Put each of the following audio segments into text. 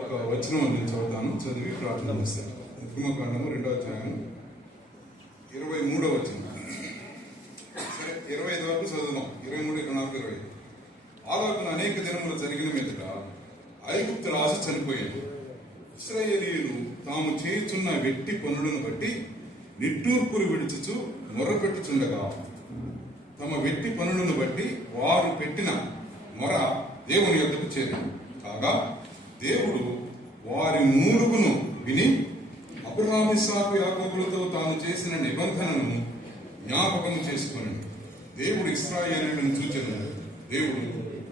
ఒక వచనం నేను చదువుతాను, చదివి ప్రార్థన చేస్తాను. నిర్గమకాండము 2వ అధ్యాయం 23వ వచనం. సరే, 25 వరకు చదువుదాం. 23, 24, 25. ఆలోచన అనేక దినములు జరిగిన మీదట ఐగుప్తు రాజు చనిపోయాడు. ఇశ్రాయేలీయులు తాము చేయుచున్న వెట్టి పనులను బట్టి నిట్టూర్పులు విడుచుచు మొర్రపెట్టుచుండగా, తమ వెట్టి పనులను బట్టి వారు పెట్టిన మొర దేవుని యొద్దకు చేరింది. కాగా దేవుడు వారి మూలుగును విని అబ్రహాము, ఇస్సాకు, యాకోబులతో తాను చేసిన నిబంధనను జ్ఞాపకం చేసుకుని దేవుడు ఇశ్రాయేలీయులను చూచెను. దేవుడు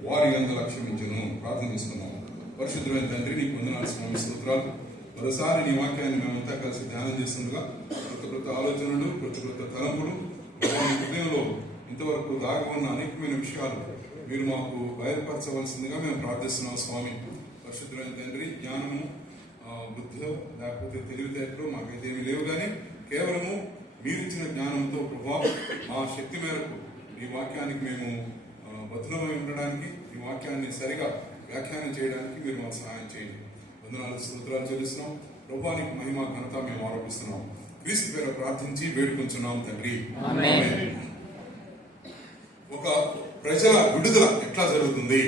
వారి యందు క్షమించును. ప్రార్థన చేసుకున్నాము. పరిశుద్ధమైన తండ్రి, నీకు వందనాలు స్వామి, స్తోత్రాలు. మరోసారి నీ వాక్యాన్ని మేమంతా కలిసి ధ్యానం చేస్తుండగా కొత్త ఆలోచనలు, కొత్త తలంపులు హృదయంలో ఇంతవరకు దాగి ఉన్న అనేకమైన విషయాలు మీరు మాకు బయలుపరచవలసిందిగా మేము ప్రార్థిస్తున్నాం స్వామి. పరిశుద్ధమైన తండ్రి, జ్ఞానము, బుద్ధి లేకపోతే తెలివితేటలు మాకైతేమీ లేవు, కానీ కేవలము మీరిచ్చిన జ్ఞానంతో ప్రభావ మా శక్తి మేరకు ఈ వాక్యానికి మేము బతులమై ఉండడానికి, ఈ వాక్యాన్ని సరిగా వ్యాఖ్యానం చేయడానికి మీరు మాకు సహాయం చేయండి. వందనాలు, స్తోత్రాలు చెల్లిస్తున్నాం. ప్రభువానికి మహిమ, ఘనత మేము ఆరోపిస్తున్నాం. క్రీస్తు పేరు ప్రార్థించి వేడుకుంటున్నాం తండ్రి. ఒక ప్రజల విడుదల ఎట్లా జరుగుతుంది?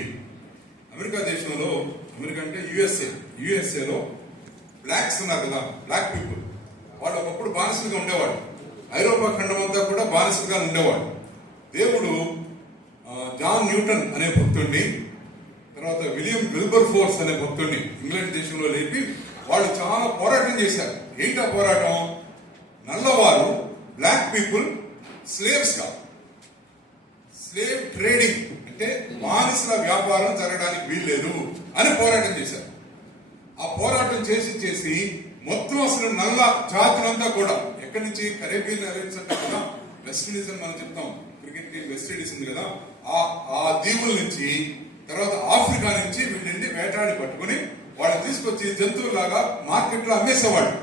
అమెరికా దేశంలో, అమెరికా అంటే యుఎస్ఏలో బ్లాక్స్ ఉన్నారు కదా, బ్లాక్ పీపుల్. వాళ్ళు ఒకప్పుడు బానిసలుగా ఉండేవాడు. ఐరోపా ఖండం అంతా కూడా బానిసలుగా ఉండేవాడు. దేవుడు జాన్ న్యూటన్ అనే భక్తుడిని, తర్వాత విలియం విల్బర్ ఫోర్స్ అనే భక్తుడిని ఇంగ్లాండ్ దేశంలో లేపి వాళ్ళు చాలా పోరాటం చేశారు. ఏంటా పోరాటం? నల్లవారు, బ్లాక్ పీపుల్ స్లేవ్స్ గా, స్లేవ్ ట్రేడింగ్ అంటే బానిసల వ్యాపారం జరగడానికి వీల్లేదు అని పోరాటం చేశారు. ఆ పోరాటం చేసి మొత్తం అసలు నల్ల జాతులంతా కూడా ఎక్కడి నుంచి, కరేబియన్ ఐలాండ్స్ అంటే కదా, వెస్ట్ ఇండీస్ అని మనం చెప్తాం, క్రికెట్ టీం వెస్ట్ ఇండీస్ ఉంది కదా, ఆ దీవుల నుంచి, తర్వాత ఆఫ్రికా నుంచి వీళ్ళని వేటాడి పట్టుకుని వాళ్ళు తీసుకొచ్చి జంతువులాగా మార్కెట్ లో అమ్మేసేవాళ్ళు.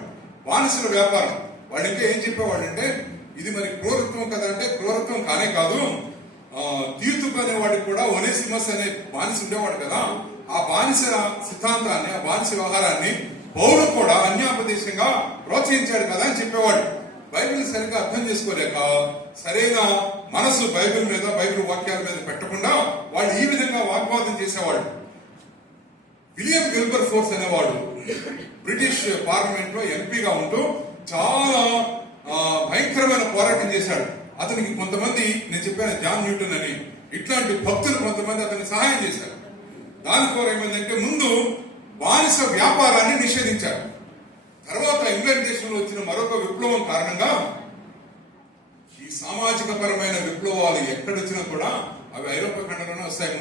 బానిసల వ్యాపారం. వాళ్ళు ఇంకా ఏం చెప్పేవాళ్ళు అంటే, ఇది మరి క్రూరత్వం కదా అంటే, క్రూరత్వం కానే కాదు, తీతుకు అనేవాడికి కూడా ఒనేసిమస్ అనే బానిస ఉండేవాడు కదా, ఆ బానిస సిద్ధాంతాన్ని, ఆ బానిస వ్యవహారాన్ని పౌరులు కూడా అన్యాపదేశంగా ప్రోత్సహించాడు కదా అని చెప్పేవాడు. బైబిల్ సరిగ్గా అర్థం చేసుకోలేక సరైన మనసు బైబిల్ మీద, బైబిల్ వాక్యాల మీద పెట్టకుండా వాళ్ళు ఈ విధంగా వాగ్వాదం చేసేవాడు. విలియం విల్బర్ ఫోర్స్ అనేవాడు బ్రిటిష్ పార్లమెంట్ లో ఎంపీగా ఉంటూ చాలా భయంకరమైన పోరాటం చేశాడు. అతనికి కొంతమంది, నేను చెప్పాను జాన్ న్యూటన్ అని, ఇట్లాంటి భక్తులు కొంతమంది అతనికి సహాయం చేశారు. దాని కోర ఏమైందంటే, ముందు బానిస వ్యాపారాన్ని నిషేధించారు. తర్వాత ఇంగ్లాండ్ దేశంలో వచ్చిన మరొక విప్లవం కారణంగా ఈ సామాజిక పరమైన విప్లవాలు ఎక్కడొచ్చినా కూడా అవి ఐరోపా ఖండంలోనే వస్తాయి.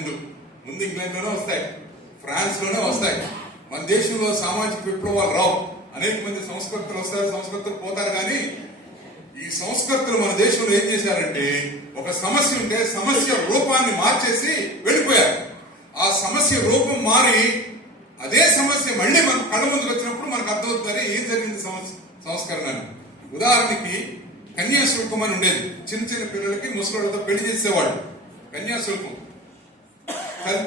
ముందు ఇంగ్లాండ్ లోనే వస్తాయి, ఫ్రాన్స్ లోనే వస్తాయి. మన దేశంలో సామాజిక విప్లవాలు రావు. అనేక మంది సంస్కర్తలు వస్తారు, సంస్కర్తలు పోతారు, కానీ ఈ సంస్కర్తలు మన దేశంలో ఏం చేశారంటే, ఒక సమస్య ఉంటే సమస్య రూపాన్ని మార్చేసి వెళ్ళిపోయారు. ఆ సమస్య రూపం మారి అదే సమస్య మళ్ళీ మన కళ్ళ ముందుకు వచ్చినప్పుడు మనకు అర్థమవుతుంది ఏం జరిగింది సంస్కరణ అని. ఉదాహరణకి కన్యాశుల్కం అని ఉండేది. చిన్న పిల్లలకి ముసలితో పెళ్లి చేసేవాడు. కన్యాశుల్కం.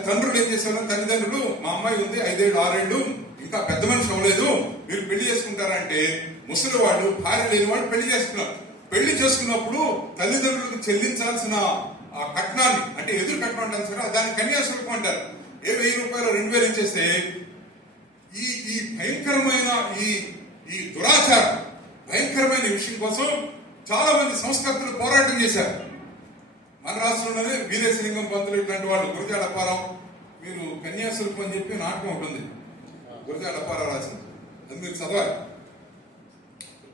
తండ్రులు ఏం చేసేవాళ్ళు, తల్లిదండ్రులు, మా అమ్మాయి ఉంది 5 ఏళ్ళు 6 ఏళ్ళు, ఇంకా పెద్ద మనిషి అవ్వలేదు, మీరు పెళ్లి చేసుకుంటారంటే ముసలి వాళ్ళు, భార్య లేని వాళ్ళు పెళ్లి చేసుకున్నారు. పెళ్లి చేసుకున్నప్పుడు తల్లిదండ్రులకు చెల్లించాల్సిన ఆ కట్నాన్ని, అంటే ఎదురు కట్నం అంటారు సరే, దాన్ని కన్యాశుల్కం అంటారు. 1000 రూపాయలు 2000 ఇచ్చేస్తే ఈ భయంకరమైన ఈ దురాచారం, భయంకరమైన విషయం కోసం చాలా మంది సంస్కర్తలు పోరాటం చేశారు. మన రాష్ట్రంలోనే వీరేశలింగం పంతులు ఇట్లాంటి వాళ్ళు, గురజాడ అప్పారావు, మీరు కన్యాశుల్కం అని చెప్పి నాటకం ఉంటుంది, గురజాడ అప్పారావు రాసింది, అది మీరు చదవాలి.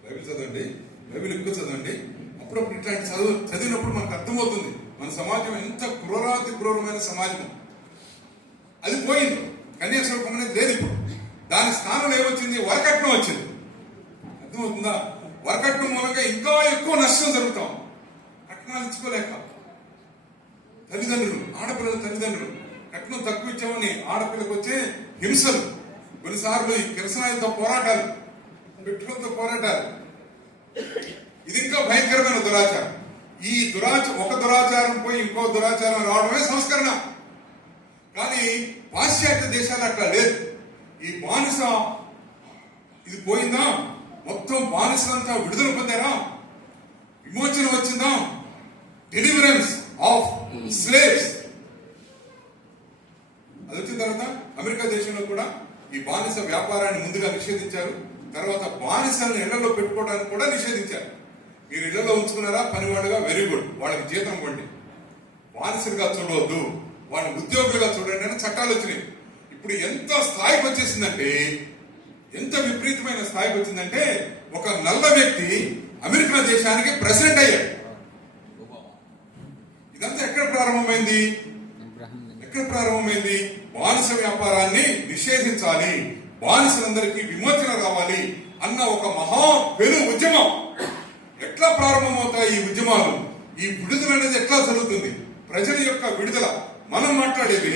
బైబిల్ చదవండి, బైబిల్ ఎక్కువ చదవండి. అప్పుడప్పుడు ఇట్లాంటి చదివినప్పుడు మనకు అర్థమవుతుంది మన సమాజం ఎంత క్రూరాతి క్రూరమైన సమాజం. అది పోయింది, కన్యాశుల్కం అనేది లేదు ఇప్పుడు. దాని స్థానంలో ఏమొచ్చింది, వరకట్నం వచ్చింది. అర్థమవుతుందా? వరకట్నం మూలంగా ఇంకా ఎక్కువ నష్టం జరుగుతాం. కట్నాలు ఇచ్చుకోలేక తల్లిదండ్రులు, ఆడపిల్లల తల్లిదండ్రులు కట్నం తక్కువ ఇచ్చామని ఆడపిల్లకు వచ్చే హింసలు, కొన్నిసార్లు ఈ కిరసనాయలతో పోరాటాలు, పెట్రోల్తో పోరాటాలు, ఇది ఇంకా భయంకరమైన దురాచారం. ఈ ఒక దురాచారం పోయి ఇంకో దురాచారం రావడమే సంస్కరణ. కానీ పాశ్చాత్య దేశాలు అట్లా లేదు. ఈ బానిస ఇది పోయిందా, మొత్తం బానిసలంతా విడుదల పొందారా, విమోచన వచ్చిందా, డెలివరెన్స్ ఆఫ్ స్లేవ్స్. అది వచ్చిన తర్వాత అమెరికా దేశంలో కూడా ఈ బానిస వ్యాపారాన్ని ముందుగా నిషేధించారు. తర్వాత బానిసలను ఇళ్లలో పెట్టుకోవడానికి కూడా నిషేధించారు. మీరు ఇళ్లలో ఉంచుకున్నారా పనివాడుగా, వెరీ గుడ్, వాళ్ళకి జీతం ఇవ్వండి, బానిసలుగా చూడవద్దు, వాళ్ళని ఉద్యోగులుగా చూడండి అని చట్టాలు వచ్చినాయి. ఇప్పుడు ఎంత స్థాయికి వచ్చేసిందంటే, ఎంత విపరీతమైన స్థాయికి వచ్చిందంటే, ఒక నల్ల వ్యక్తి అమెరికా దేశానికి ప్రెసిడెంట్ అయ్యాడు. ఇదంతా ఎక్కడ ప్రారంభమైంది? బానిస వ్యాపారాన్ని నిషేధించాలి, బానిసలందరికీ విమోచన రావాలి అన్న ఒక మహా పెను ఉద్యమం. ఎట్లా ప్రారంభమవుతాయి ఈ ఉద్యమాలు? ఈ విడుదల అనేది ఎట్లా జరుగుతుంది? ప్రజల యొక్క విడుదల. మనం మాట్లాడేది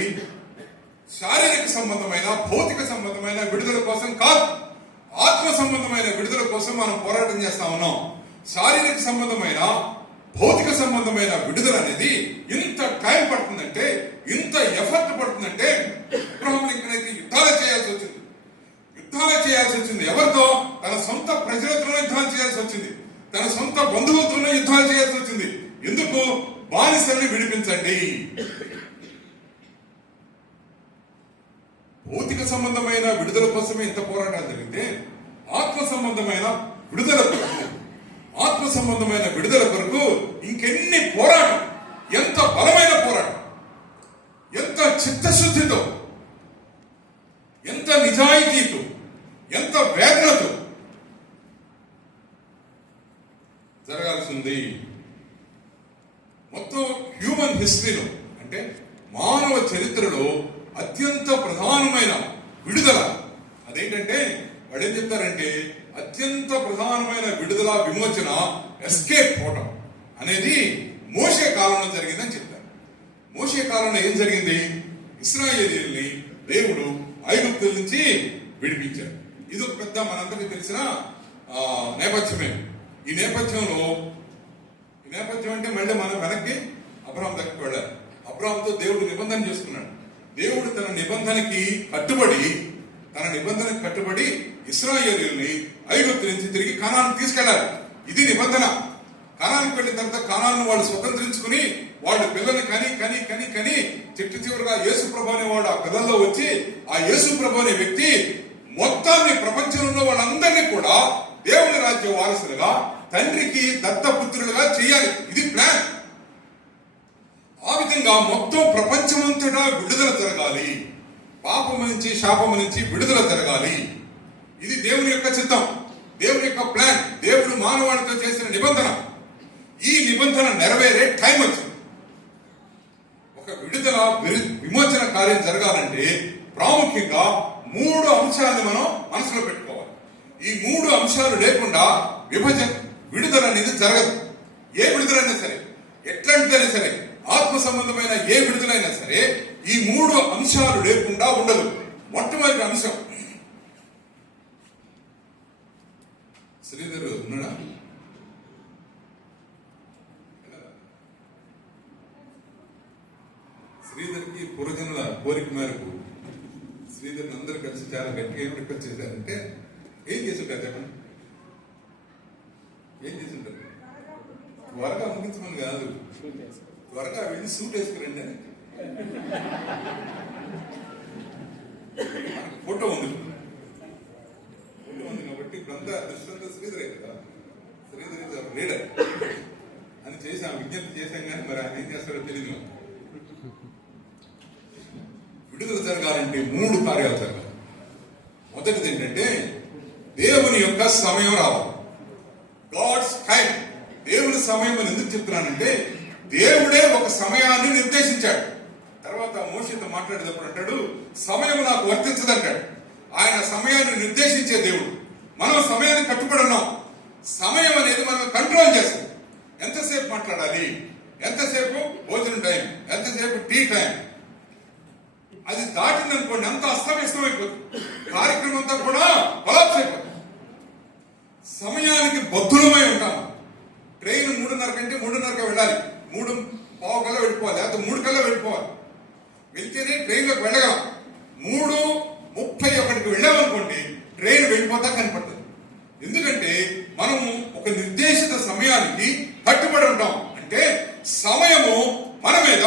శారీరక సంబంధమైన, భౌతిక సంబంధమైన విడుదల కోసం కాదు, ఆత్మ సంబంధమైన విడుదల కోసం మనం పోరాటం చేస్తా ఉన్నాం. శారీరక సంబంధమైన, భౌతిక సంబంధమైన విడుదల అనేది ఇంత టైం పడుతుందంటే, ఇంత ఎఫర్ట్ పడుతుందంటే, అబ్రహాం లింకన్ అయితే యుద్ధాలు చేయాల్సి వచ్చింది. ఎవరితో? తన సొంత ప్రజలతోనే యుద్ధాలు చేయాల్సి వచ్చింది, తన సొంత బంధువులతోనే యుద్ధాలు చేయాల్సి వచ్చింది. ఎందుకు? బానిసల్ని విడిపించండి. భౌతిక సంబంధమైన విడుదల కోసమే ఇంత పోరాటాలు జరిగితే, ఆత్మ సంబంధమైన విడుదల కొరకు ఇంకెన్ని పోరాటం, ఎంత బలమైన పోరాటం, ఎంత చిత్తశుద్ధితో, ఎంత నిజాయితీతో, ఎంత వేదనతో జరగాల్సింది. మొత్తం హ్యూమన్ హిస్టరీలో, అంటే మానవ చరిత్రలో అత్యంత ప్రధానమైన విడుదల అదేంటంటే, వాడు ఏం చెప్తారంటే, అత్యంత ప్రధానమైన విడుదల, విమోచన, ఎస్కేప్ పోవటం అనేది మోషే కాలంలో జరిగిందని చెప్తారు. మోషే కాలంలో ఏం జరిగింది? ఇశ్రాయేలీయుల్ని దేవుడు ఐగుప్తుల నుంచి విడిపించాడు. ఇది ఒక పెద్ద మనందరికీ తెలిసిన నేపథ్యమే. ఈ నేపథ్యం అంటే మళ్ళీ మనం వెనక్కి అబ్రహాం దగ్గరికి వెళ్ళాలి. అబ్రహాంతో దేవుడు నిబంధన చేసుకున్నాడు. దేవుడు తన నిబంధనకి కట్టుబడి ఇశ్రాయేలీయుల్ని ఐగుప్తు నుంచి తిరిగి కనాను తీసుకెళ్లాలి. ఇది నిబంధన. కనానికి వెళ్ళిన తర్వాత కనాను వాళ్ళు స్వతంత్రించుకుని, వాళ్ళు పిల్లల్ని కని చిట్టు చివరిగా యేసు ప్రభు అనే వాడు ఆ పిల్లల్లో వచ్చి, ఆ యేసు ప్రభు అనే వ్యక్తి మొత్తాన్ని, ప్రపంచంలో వాళ్ళందరినీ కూడా దేవుని రాజ్య వారసులుగా, తండ్రికి దత్తపుత్రులుగా చేయాలి. ఇది ప్లాన్. ఆ విధంగా మొత్తం ప్రపంచమంతటా విడుదల జరగాలి, పాపము నుంచి, శాపము నుంచి విడుదల జరగాలి. ఇది దేవుని యొక్క చిత్తం, దేవుని యొక్క ప్లాన్, దేవుడు మానవాళితో చేసిన నిబంధన. ఈ నిబంధన నెరవేరే టైం వచ్చింది. ఒక విడుదల, విమోచన కార్యం జరగాలంటే ప్రాముఖ్యంగా 3 అంశాలను మనం మనసులో పెట్టుకోవాలి. ఈ 3 అంశాలు లేకుండా విడుదల అనేది జరగదు. ఏ విడుదలైనా సరే, ఎట్లాంటిదైనా సరే, ఆత్మ సంబంధమైన ఏ విడుదలైనా సరే, ఈ 3 అంశాలు లేకుండా ఉండదు. మొట్టమొదటి అంశం, శ్రీధర్ ఉన్నాడా? శ్రీధర్కి పూర్వజనుల కోరిక మేరకు శ్రీధర్ అందరూ కలిసి చాలా గట్టిగా ఏం రిక్వెస్ట్ చేశారంటే, ఏం చేసుంటారు చెప్పండి, ఏం చేసుంటారు? త్వరగా ముగించమని కాదు, త్వరగా వెళ్ళి సూట్ వేసుకురండి అని. ఫోటో ఉంది కాబట్టి ఇప్పుడంతా దృష్టంతా శ్రీధరే కదా, శ్రీధర్ ఇస్ అవర్ లీడర్ అని చేసాం, విజ్ఞప్తి చేశాం. కానీ మరి ఆయన ఏం చేస్తాడో తెలియదు. విడుదల జరగాలంటే 3 కార్యాలు జరగాలి. మొదటిది ఏంటంటే, దేవుని యొక్క సమయం రావాలి. God's time. దేవుని సమయం అని ఎందుకు చెప్తున్నానంటే, దేవుడే ఒక సమయాన్ని నిర్దేశించాడు. తర్వాత మోషేతో మాట్లాడేటప్పుడు అంటాడు, సమయం నాకు వర్తించదంటాడు. ఆయన సమయాన్ని నిర్దేశించే దేవుడు. మనం సమయాన్ని కట్టుబడి ఉన్నాం. సమయం అనేది మనం కంట్రోల్ చేస్తాం. ఎంతసేపు మాట్లాడాలి, ఎంతసేపు భోజనం టైం, ఎంతసేపు టీ టైం, అది దాటిందనుకోండి అంత అస్తవ్యస్తమైపోతుంది. కార్యక్రమం అంతా కూడా కొలాప్స్ అయిపోతుంది. సమయానికి బద్ధులమై ఉంటాము. ట్రైన్ 3:30 కంటే 3:30కి వెళ్ళాలి, 3:15 కల్లా వెళ్ళిపోవాలి, లేకపోతే 3 కల్లా వెళ్ళిపోవాలి. వెళ్తేనే ట్రైన్లోకి వెళ్ళగలం. 31కి వెళ్ళామనుకోండి, ట్రైన్ వెళ్ళిపోతా కనపడుతుంది. ఎందుకంటే మనము ఒక నిర్దేశిత సమయానికి కట్టుబడి ఉంటాం. అంటే సమయము మన మీద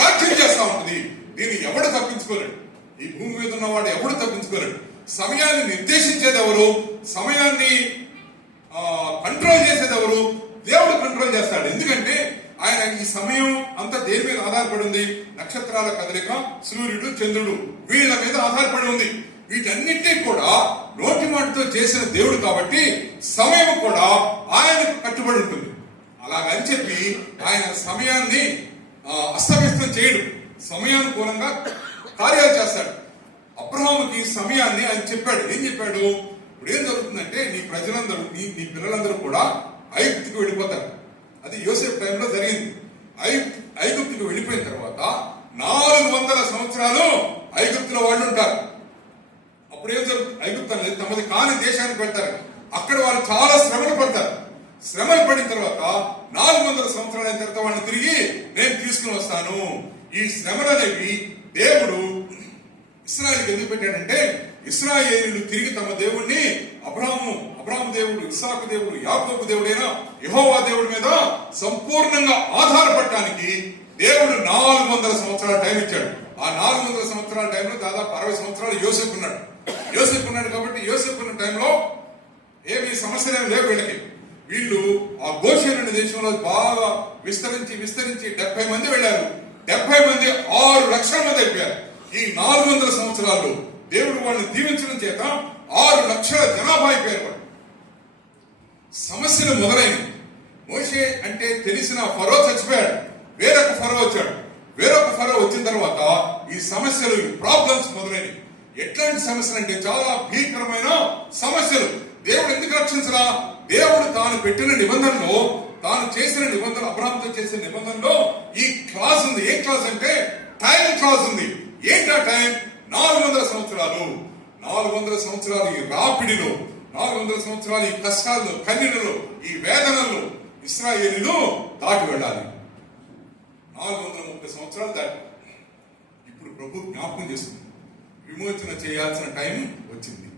రాజ్యం చేస్తా ఉంటుంది. దీన్ని ఎవడు తప్పించుకోలేడు. ఈ భూమి మీద ఉన్నవాడు ఎవడు తప్పించుకోలేడు. సమయాన్ని నిర్దేశించేది ఎవరు? సమయాన్ని కంట్రోల్ చేసేది ఎవరు? దేవుడు కంట్రోల్ చేస్తాడు. ఎందుకంటే ఆయన ఈ సమయం అంతా దేని మీద ఆధారపడి ఉంది? నక్షత్రాల కదలిక, సూర్యుడు, చంద్రుడు, వీళ్ళ మీద ఆధారపడి ఉంది. వీటన్నిటినీ కూడా నోటి మాటతో చేసిన దేవుడు కాబట్టి సమయం కూడా ఆయనకు కట్టుబడి ఉంటుంది. అలాగని చెప్పి ఆయన సమయాన్ని అస్తవ్యస్తం చేయడు. సమయానుకూలంగా కార్యాలు చేస్తాడు. అబ్రహాముకి సమయాన్ని ఆయన చెప్పాడు. ఏం చెప్పాడు? ఇప్పుడు ఏం జరుగుతుందంటే నీ ప్రజలందరూ నీ పిల్లలందరూ కూడా ఐగుప్తుకు వెళ్ళిపోతారు. అది యోసేపు టైంలో జరిగింది. ఐగుప్తుకు వెళ్ళిపోయిన తర్వాత 400 సంవత్సరాలు ఐగుప్తులో వాళ్ళు ఉంటారు. అప్పుడు ఏం జరుగుతుంది? ఐగుప్తు అనేది తమది కాని దేశానికి వెళ్తారు. అక్కడ వాళ్ళు చాలా శ్రమలు పడతారు. శ్రమలు పడిన తర్వాత 400 సంవత్సరాలు అయిన తర్వాత వాళ్ళని తిరిగి నేను తీసుకుని వస్తాను. ఈ శ్రమలు అనేవి దేవుడు ఇశ్రాయేలుకి ఎందుకు పెట్టాడంటే, ఇశ్రాయేలీయులు తిరిగి తమ దేవుణ్ణి అబ్రహాము దేవుడు, ఇస్సాకు దేవుడు, యాకోబు దేవుడైన యెహోవా దేవుడి మీద సంపూర్ణంగా ఆధారపడటానికి దేవుడు 400 సంవత్సరాల టైం ఇచ్చాడు. ఆ 400 సంవత్సరాల టైంలో దాదాపు 60 సంవత్సరాలు యోసేపు ఉన్నాడు కాబట్టి యోసేపు ఉన్న టైంలో ఏమి సమస్యలు లేవు వీళ్ళకి. వీళ్ళు ఆ గోషేను అనే దేశంలో బాగా విస్తరించి 70 మంది వెళ్ళారు. 70 మంది 6 లక్షల మంది అయిపోయారు. ఈ 400 సంవత్సరాల్లో దేవుడు వాళ్ళని దీవించడం చేత 6 లక్షల జనాభా అయిపోయారు. సమస్యలు మొదలైనవి. మోషే అంటే తెలిసిన ఫరో చచ్చిపోయాడు. వేరొక ఫరో వచ్చాడు. వేరొక ఫరో వచ్చిన తర్వాత ఈ సమస్యలు, ఈ ప్రాబ్లమ్స్ మొదలైనవి. ఎట్లాంటి సమస్యలు అంటే చాలా భీకరమైన సమస్యలు. దేవుడు ఎందుకు రక్షించరా? దేవుడు తాను పెట్టిన నిబంధనలో, తాను చేసిన నిబంధన, అబ్రహాముతో చేసిన నిబంధనలో ఈ క్లాస్ ఉంది. ఏ క్లాస్ అంటే టైం క్లాస్ ఉంది. ఏంటా టైం? 400 సంవత్సరాలు. 400 సంవత్సరాలు ఈ రాపిడిలో, 400 సంవత్సరాలు ఈ కష్టాల్లో, కన్నీళ్ళలో, ఈ వేదనల్లో ఇశ్రాయేలీయులు దాటి వెళ్ళాలి. 430 సంవత్సరాలు దాటి ఇప్పుడు ప్రభు జ్ఞాపకం చేస్తుంది. విమోచన చేయాల్సిన టైం వచ్చింది.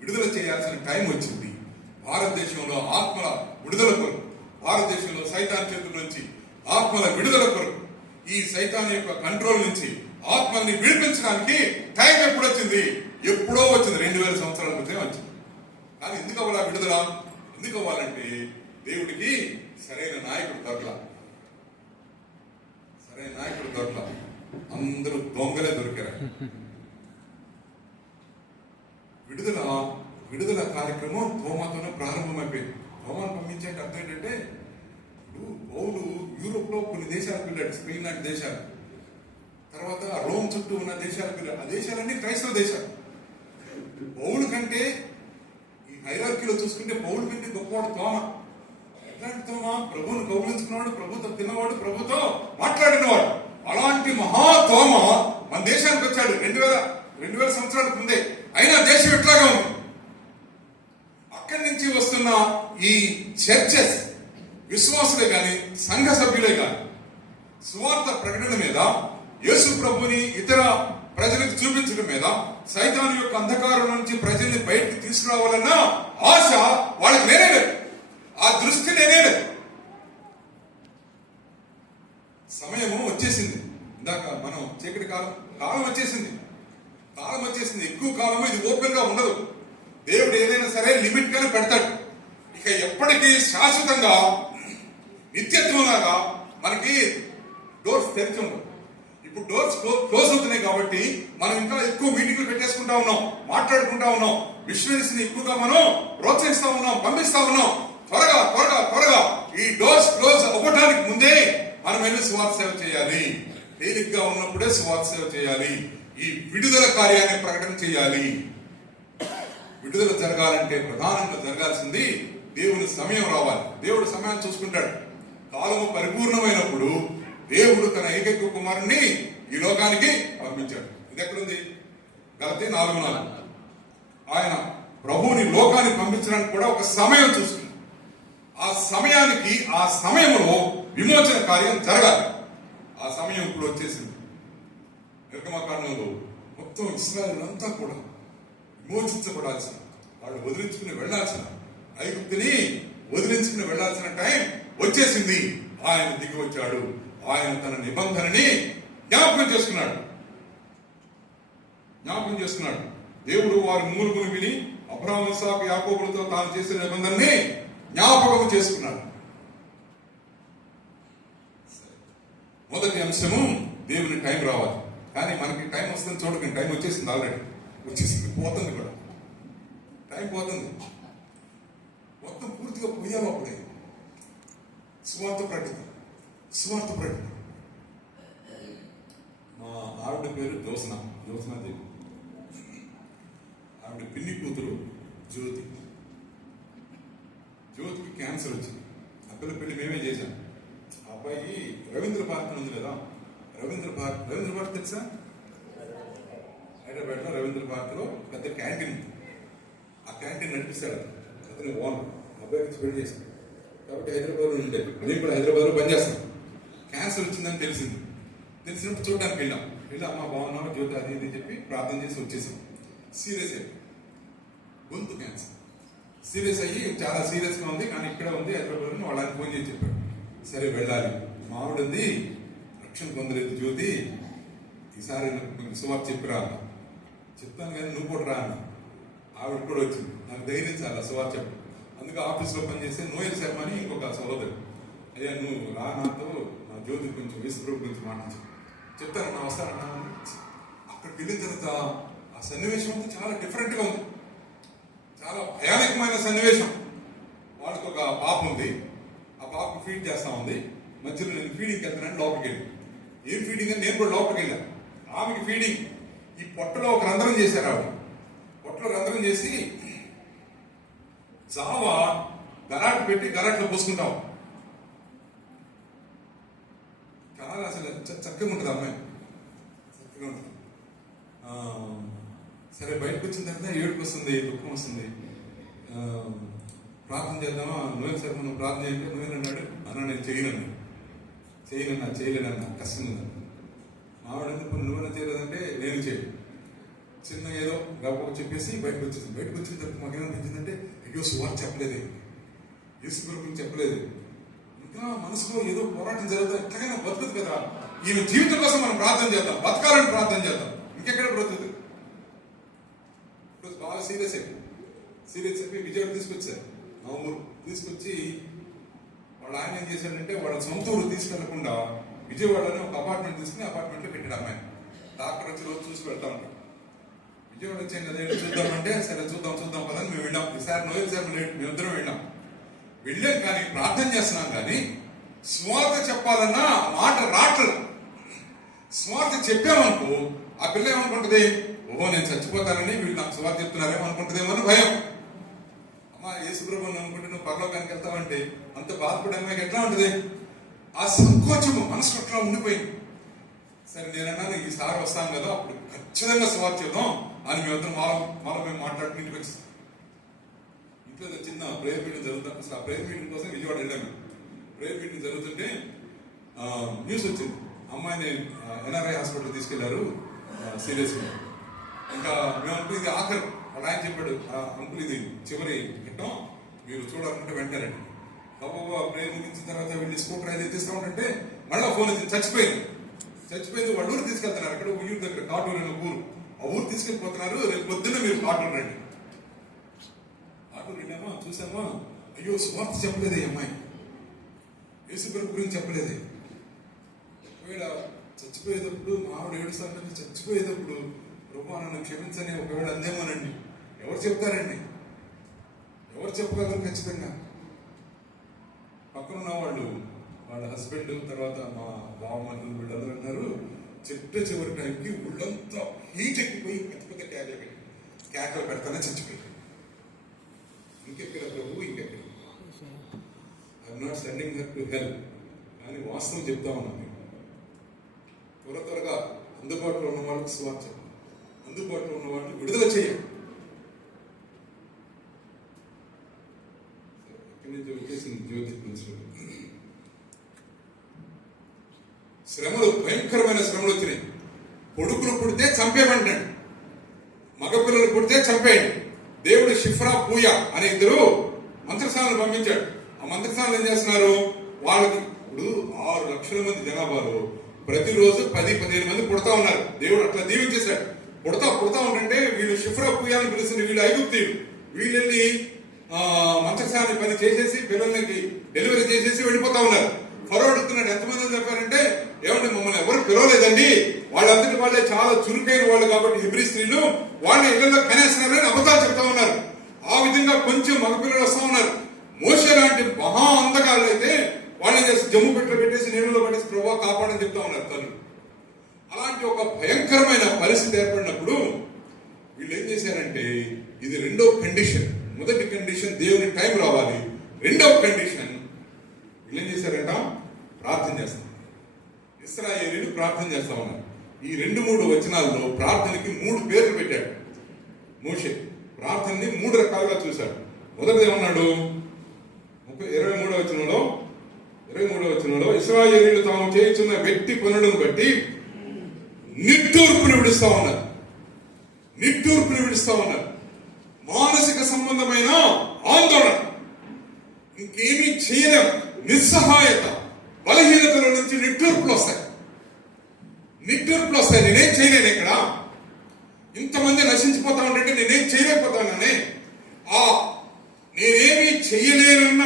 విడుదల చేయాల్సిన టైం వచ్చింది. భారతదేశంలో ఆత్మల విడుదల కొరకు, భారతదేశంలో సైతాన్ చేతుల నుంచి ఆత్మల విడుదల కొరకు, ఈ సైతాన్ యొక్క కంట్రోల్ నుంచి ఆత్మల్ని విడిపించడానికి టైం ఎప్పుడు వచ్చింది? ఎప్పుడో వచ్చింది. 2000 సంవత్సరాల క్రితం వచ్చింది. కానీ ఎందుకు అవ్వాలా విడుదల? ఎందుకు అవ్వాలంటే దేవుడికి సరైన నాయకుడు దొరకలా. అందరూ దొంగలే దొరికారు. విడుదల కార్యక్రమం తోమాతోనే ప్రారంభమైపోయింది. తోమాను పంపించాక అర్థం ఏంటంటే, ఇప్పుడు పౌలు యూరోప్ లో కొన్ని దేశాలకు వెళ్ళాడు. స్పెయిన్ లాంటి దేశాలు, తర్వాత రోమ్ చుట్టూ ఉన్న దేశాలకు వెళ్ళాడు. ఆ దేశాలన్నీ క్రైస్తవ దేశాలు. పౌలు కంటే ఈ హైరార్కీలో చూసుకుంటే పౌలు కంటే గొప్పవాడు తోమ. ఎట్లాంటి తోమ? ప్రభువును కౌగిలించుకున్నవాడు, ప్రభుతో తిన్నవాడు, ప్రభుతో మాట్లాడినవాడు. అలాంటి మహా తోమ మన దేశానికి వచ్చాడు 2000 సంవత్సరాలకు ముందే. అయినా దేశం ఎట్లాగా ఉంది. అక్కడి నుంచి వస్తున్న ఈ చర్చెస్, విశ్వాసులే గాని, సంఘ సభ్యులే గాని, సువార్త ప్రకటన మీద, యేసు ప్రభుని ఇతర ప్రజలకు చూపించడం మీద, సైతాను యొక్క అంధకారం నుంచి ప్రజల్ని బయటకు తీసుకురావాలన్న ఆశ వాళ్ళకి నేనే లేదు. ఆ దృష్టి నేనే లేదు. సమయము వచ్చేసింది. ఇందాక మనం చీకటి కాలం వచ్చేసింది. ఎక్కువ కాలము ఇది ఓపెన్ గా ఉండదు. దేవుడు ఏదైనా సరే లిమిట్ గానే పెడతాడు. ఇక ఎప్పటికీ శాశ్వతంగా నిత్యత్వంలాగా మనకి డోర్స్ తెరిచి ఉండవు. ఇప్పుడు డోర్స్ క్లోజ్ అవుతున్నాయి కాబట్టి మనం ఇంకా ఎక్కువ మీటింగ్లు పెట్టేసుకుంటా ఉన్నాం, మాట్లాడుకుంటా ఉన్నాం. మిషనరీస్ ని ఎక్కువగా మనం ప్రోత్సహిస్తా ఉన్నాం, పంపిస్తా ఉన్నాం. త్వరగా ఈ డోర్స్ క్లోజ్ అవ్వడానికి ముందే మనం వెళ్ళి సువార్త సేవ చేయాలి. తేలిగ్గా ఉన్నప్పుడే సువార్త సేవ చేయాలి. ఈ విడుదల కార్యాన్ని ప్రకటన చేయాలి. విడుదల జరగాలంటే ప్రధానంగా జరగాల్సింది దేవుని సమయం రావాలి. దేవుడు సమయాన్ని చూసుకుంటాడు. కాలము పరిపూర్ణమైనప్పుడు దేవుడు తన ఏకైక కుమారుణ్ణి ఈ లోకానికి పంపించాడు. ఇది ఎక్కడుంది? గలతీ 4:4. ఆయన ప్రభువుని లోకానికి పంపించడానికి కూడా ఒక సమయం చూసుకున్నాడు. ఆ సమయానికి, ఆ సమయంలో విమోచన కార్యం జరగాలి. ఆ సమయం ఇప్పుడు వచ్చేసింది. నిర్గమకాండంలో మొత్తం ఇశ్రాయేలు అంతా కూడా విమోచించబడాల్సిన, వాళ్ళు వదిలించుకుని వెళ్లాల్సిన, ఐగుప్తుని వదిలించుకుని వెళ్లాల్సిన టైం వచ్చేసింది. ఆయన దిగి వచ్చాడు. ఆయన తన నిబంధనని జ్ఞాపకం చేసుకున్నాడు. దేవుడు వారి మూలుగులు విని అబ్రహాము, ఇస్సాకు, యాకోబులతో తాను చేసిన నిబంధనని జ్ఞాపకం చేసుకున్నాడు. మొదటి అంశము, దేవుని టైం రావాలి. కానీ మనకి టైం వస్తుంది చూడకండి, టైం వచ్చేసింది, ఆల్రెడీ వచ్చేసింది, పోతుంది కూడా, టైం పోతుంది, మొత్తం పూర్తిగా పోయాము. అప్పుడే స్వార్థ ప్రకటన. మా ఆవిడ పేరు జ్యోత్స్నాదేవి. ఆవిడ పిన్ని కూతురు జ్యోతికి క్యాన్సర్ వచ్చింది. ఆ పిల్ల పెళ్లి మేమే చేశాం. ఆ అబ్బాయి రవీంద్ర భారతి ఉంది కదా, రవీంద్ర భారతి తెలుసా? హైదరాబాద్ లో రవీంద్ర భారతిలో పెద్ద క్యాంటీన్ ఉంది. ఆ క్యాంటీన్ నడిపిస్తాడు అతని ఓనర్. అబ్బాయికి పెళ్లి చేశాడు కాబట్టి హైదరాబాద్ లో ఉండే, మేము కూడా హైదరాబాద్ లో పనిచేస్తాం. క్యాన్సర్ వచ్చిందని తెలిసినప్పుడు చూడడానికి వెళ్ళి అమ్మ బాగున్నావు జ్యోతి అది ఇది చెప్పి ప్రార్థన చేసి వచ్చేసాం. సీరియస్ అయ్యి గొంతు క్యాన్సర్ సీరియస్ అయ్యి చాలా సీరియస్ గా ఉంది, కానీ ఇక్కడ ఉంది హైదరాబాద్ లో. వాళ్ళని ఫోన్ చేసి చెప్పాడు, సరే వెళ్ళాలి, మావిడ ఉంది, రక్షణ పొందలేదు జ్యోతి, ఈసారి సుమారు చెప్పిరా అన్న. చెప్తాను కానీ నువ్వు కూడా రా అన్న. ఆవిడ కూడా వచ్చింది. నాకు ధైర్యం చాలా సుమారు చెప్పు. అందుకే ఆఫీస్లో పనిచేస్తే నోయల్ శర్మ అని ఇంకొక సహోదరు, అయ్యా నువ్వు రా నాతో, నా జ్యోతి కొంచెం విశ్వరూప్ గురించి మాట్లాడు, చెప్తాను నా వస్తానన్నా. అక్కడికి వెళ్ళిన తర్వాత ఆ సన్నివేశం అంతా చాలా డిఫరెంట్ గా ఉంది, చాలా భయానకమైన సన్నివేశం. వాళ్ళకి ఒక పాప ఉంది, ఆ పాపకు ఫీడ్ చేస్తా ఉంది. మధ్యలో నేను ఫీడింగ్కి వెళ్తున్నాను, లోపలికి వెళ్ళి ఏం ఫీడింగ్ అని నేను కూడా లోపలికి వెళ్ళాను. ఆమెకి ఫీడింగ్ ఈ పొట్టలో ఒక రంధ్రం చేశారు. ఆవిడ పొట్టలో రంధ్రం చేసి జావా గరాట్ పెట్టి గరాట్లో పోసుకుంటాం. చాలా అసలు చక్కగా ఉంటుంది అమ్మాయి, చక్కగా ఉంటుంది. సరే బయటకు వచ్చిన తర్వాత ఏడుపు వస్తుంది, దుఃఖం వస్తుంది. ప్రార్థన చేద్దామా, నోయల్ సార్ మనం ప్రార్థన చేయండి. నోయల్ అన్నాడు, అన్న నేను చేయలేనన్నా కష్టం ఉందన్న. మావాడంటే నువ్వైనా చేయలేదంటే నేను చేయను. చిన్న ఏదో గొప్ప చెప్పేసి బయటకు వచ్చేసింది. బయటకు వచ్చిన తర్వాత మాకేమనిపించిందంటే, అయ్యో సువార్త చెప్పలేదు, యేసు గురించి చెప్పలేదు, ఇంకా మనసులో ఏదో పోరాటం జరుగుతుంది, ఎట్లాగైనా బతుకుతుంది కదా, ఈమె జీవితం కోసం మనం ప్రార్థన చేద్దాం, బతకాలని ప్రార్థన చేద్దాం, ఇంకెక్కడ బ్రతుకుతుంది. ఇప్పుడు బాగా సీరియస్ అయిపోయి విజయవాడ తీసుకొచ్చారు. మా ఊరు తీసుకొచ్చి వాళ్ళ ఆయన ఏం చేశాడంటే, వాళ్ళ సొంత ఊరు తీసుకెళ్లకుండా విజయవాడలో ఒక అపార్ట్మెంట్ తీసుకుని అపార్ట్మెంట్లో పెట్టాడు అమ్మాయి. డాక్టర్ వచ్చి రోజు చూసి వెళ్తా ఉంటాడు. విజయవాడ వచ్చాం కదా చూద్దామంటే, సరే చూద్దాం పదని మేము వెళ్ళాం. ఈసారి నోయల్ సార్ మేమిద్దరం వెళ్ళాం. కానీ ప్రార్థన చేస్తున్నాం, కానీ స్వార్థ చెప్పాలన్నా మాట రావట్లేదు. స్వార్థ చెప్పామనుకో ఆ పిల్ల ఏమనుకుంటుంది, ఓహో నేను చచ్చిపోతానని వీళ్ళు నాకు స్వార్థ చెప్తున్నారేమో అనుకుంటుందేమో అని భయం. అమ్మా యేసుప్రభుని అనుకుంటే నువ్వు పరలోకానికి వెళ్తావంటే అంత బాధపడే అమ్మాయికి ఎట్లా ఉంటుంది, ఆ సంకోచము మనసు అట్లా ఉండిపోయింది. సరే నేనన్నాను, ఈసారి వస్తాం కదా అప్పుడు ఖచ్చితంగా స్వార్థ చేద్దాం అని మేమందరం మేము మాట్లాడుకుని ఇంటికి వచ్చేస్తాం. ఇంట్లో చిన్న ప్రేయర్ మీటింగ్ జరుగుతాం. అసలు ఆ ప్రేయర్ మీటింగ్ కోసం విజయవాడ వెళ్ళాము. ప్రేయర్ మీటింగ్ జరుగుతుంటే న్యూస్ వచ్చింది, అమ్మాయిని ఎన్ఆర్ఐ హాస్పిటల్ తీసుకెళ్లారు సీరియస్ గా. ఇంకా మేము అనుకుని ఇది ఆఖరు, వాళ్ళ ఆయన చెప్పాడు, అంకుల్ ఇది చివరి ఘట్టం, మీరు చూడాలంటే వెంటనే. బాబా ప్రేయర్ ముగించిన తర్వాత వెళ్ళి స్కూటర్ అయితే తీస్తా ఉంటే మళ్ళీ ఫోన్ వచ్చింది, చచ్చిపోయింది. వాళ్ళ ఊరు తీసుకెళ్తున్నారు. అక్కడ ఊరు దగ్గర కాటూరు అనే ఊరు, ఆ ఊరు తీసుకెళ్ళిపోతున్నారు, రేపు పొద్దున్న మీరు కాటూరు రండి. కాటూరు వెళ్ళామా, చూసామా, అయ్యో స్వార్థ చెప్పలేదే అమ్మాయి, యేసుప్రభు గురించి చెప్పలేదే. ఒకవేళ చచ్చిపోయేటప్పుడు మావిడ ఏడుస్తానంటే, చచ్చిపోయేటప్పుడు ప్రభు నన్ను క్షమించని ఒకవేళ అందేమోనండి, ఎవరు చెప్తారండి, ఎవరు చెప్పగలరు? ఖచ్చితంగా పక్కనున్న వాళ్ళ హస్బెండ్, తర్వాత మా బావమన్నులు వీళ్ళందరూ అన్నారు, చివరి టైంకి ఒళ్ళంతా హీట్ ఎక్కిపోయి పెద్ద కేకలు పెడతానే చచ్చిపోయి. ఇంకెక్కడ ప్రభు, ఇంకెక్కడ I'm not sending her to help, కానీ వాస్తవం చెప్తా ఉన్నాను. త్వరగా అందుబాటులో ఉన్న వాళ్ళకి స్వార్థ, అందుబాటులో ఉన్న వాళ్ళని విడుదల చేయాలి. ఎక్కడి నుంచి వచ్చేసింది జ్యోతి గురించి. శ్రమలు, భయంకరమైన శ్రమలు వచ్చినాయి. కొడుకును పుడితే చంపేమంటాడు, మగపిల్లలు పుడితే చంపేయండి. దేవుడు షిఫ్రా పూయా అనే ఇద్దరు మంత్రసాలను పంపించాడు. ఆ మంత్రసాలను ఏం చేస్తున్నారు, వాళ్ళకి ఇప్పుడు 6 లక్షల మంది జనాభాలో ప్రతిరోజు 10-15 మంది పుడతా ఉన్నారు. దేవుడు అట్లా దీవించేశాడు. పుడతా ఉంటే వీళ్ళు షిఫ్రా పూయాలను పిలుస్తున్న వీళ్ళు ఐగుప్తీయులు. వీళ్ళు వెళ్ళి మంత్రసాని పని చేసేసి పిల్లలకి డెలివరీ చేసేసి వెళ్ళిపోతా ఉన్నారు. ఫరో అడుగుతున్నాడు, ఎంతమంది చెప్పారంటే, ఏమంటే మమ్మల్ని ఎవరు పిలవలేదండి, వాళ్ళందరి వాళ్ళే చాలా చురుకైన వాళ్ళు కాబట్టి హెబ్రీ స్త్రీలు వాళ్ళ ఇళ్లలో కనేస్తున్నారని అబద్ధాలు చెప్తా ఉన్నారు. ఆ విధంగా కొంచెం మగపిల్లలు వస్తా ఉన్నారు. మోషే లాంటి మహా అందగాళ్ళు అయితే వాళ్ళని చేసి జమ్ము పెట్టేసి నీళ్ళలో పట్టేసి ప్రభావ కాపాడని చెప్తా ఉన్నారు తల్లు. అలాంటి ఒక భయంకరమైన పరిస్థితి ఏర్పడినప్పుడు వీళ్ళు ఏం చేశారంటే, ఇది రెండో కండిషన్. మొదటి కండిషన్ దేవుని టైం రావాలి. రెండవ కండిషన్ వీళ్ళు ఏం చేశారంట, ప్రార్థన చేస్తారు. ఇశ్రాయేలీయులు ప్రార్థన చేస్తా ఉన్నారు. ఈ 2-3 వచనాల్లో ప్రార్థనకి 3 పేర్లు పెట్టాడు మోషే. ప్రార్థనని 3 రకాలుగా చూశాడు. మొదటిది ఏమన్నాడు, 23వ వచనంలో ఇశ్రాయేలీయులు తాము చేయుచున్న వ్యక్తి పనులను బట్టి నిట్టూర్పుని విడుస్తా ఉన్నారు. మానసిక సంబంధమైన ఆందోళన, ఇంకేమీ చేయలేం, నిస్సహాయత, బలహీనతల నుంచి నిట్టూర్పులు వస్తాయి. నేనేం చేయలేను, ఇక్కడ ఇంతమంది నశించిపోతా ఉంటే నేనేం చేయలేకపోతానని నేనేమీ చెయ్యలేనన్న